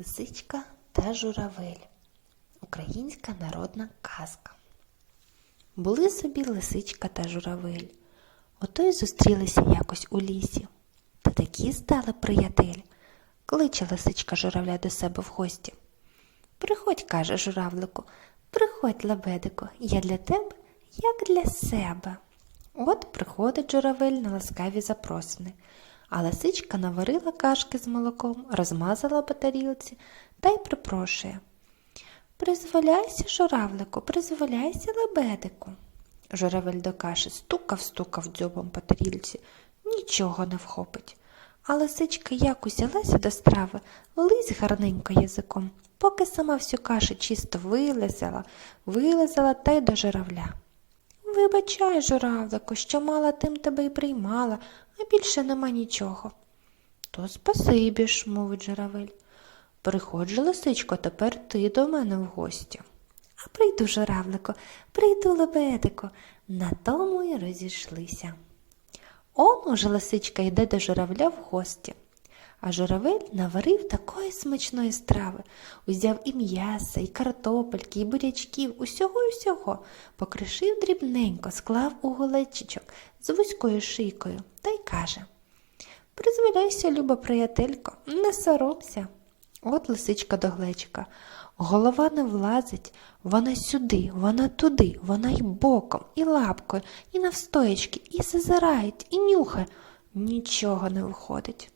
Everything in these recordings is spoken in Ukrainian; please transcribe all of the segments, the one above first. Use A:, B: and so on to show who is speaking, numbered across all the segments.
A: Лисичка та журавель. Українська народна казка. Були собі лисичка та журавель. Ото й зустрілися якось у лісі. Та такі стали приятелі. Кличе лисичка журавля до себе в гості. Приходь, каже журавлику, приходь, лебедику, я для тебе, як для себе. От приходить журавель на ласкаві запросини, а лисичка наварила кашки з молоком, розмазала по тарілці та й припрошує. Призволяйся, журавлику, призволяйся, лебедику. Журавель до каші стукав, стукав дзьобом по тарілці, нічого не вхопить. А лисичка як узялася до страви, лизь гарненько язиком, поки сама всю кашу чисто вилизала, вилизала та й до журавля. Вибачай, журавлику, що мала тим тебе й приймала, більше нема нічого. То спасибі ж, мовить журавель. Приходжу, лисичко, тепер ти до мене в гості. А прийду, журавлико, прийду, лебедико, На тому й розійшлися. Он уже лисичка йде до журавля в гості. А журавель наварив такої смачної страви, узяв і м'яса, і картопельки, і бурячків, усього і всього, покришив дрібненько, склав у голечичок з вузькою шийкою та й каже Призволяйся, люба приятелько, не соромся. От лисичка до глечика. Голова не влазить, вона сюди, вона туди, вона й боком, і лапкою, і навстоячки, і зазирає, і нюхає. Нічого не виходить.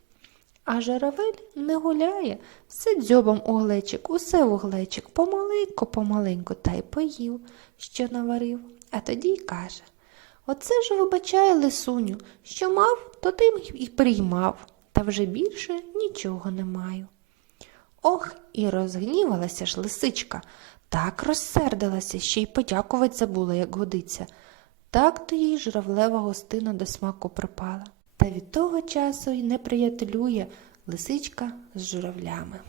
A: А журавель не гуляє, все дзьобом у глечик, усе у глечик, помаленьку, помаленьку, та й поїв, що наварив, а тоді й каже Оце ж вибачає лисуню, що мав, то тим і приймав, та вже більше нічого не маю. Ох, і розгнівалася ж лисичка, так розсердилася, ще й подякувати забула, як годиться. Так то їй журавлева гостина до смаку припала. Та від того часу й не приятелює лисичка з журавлями.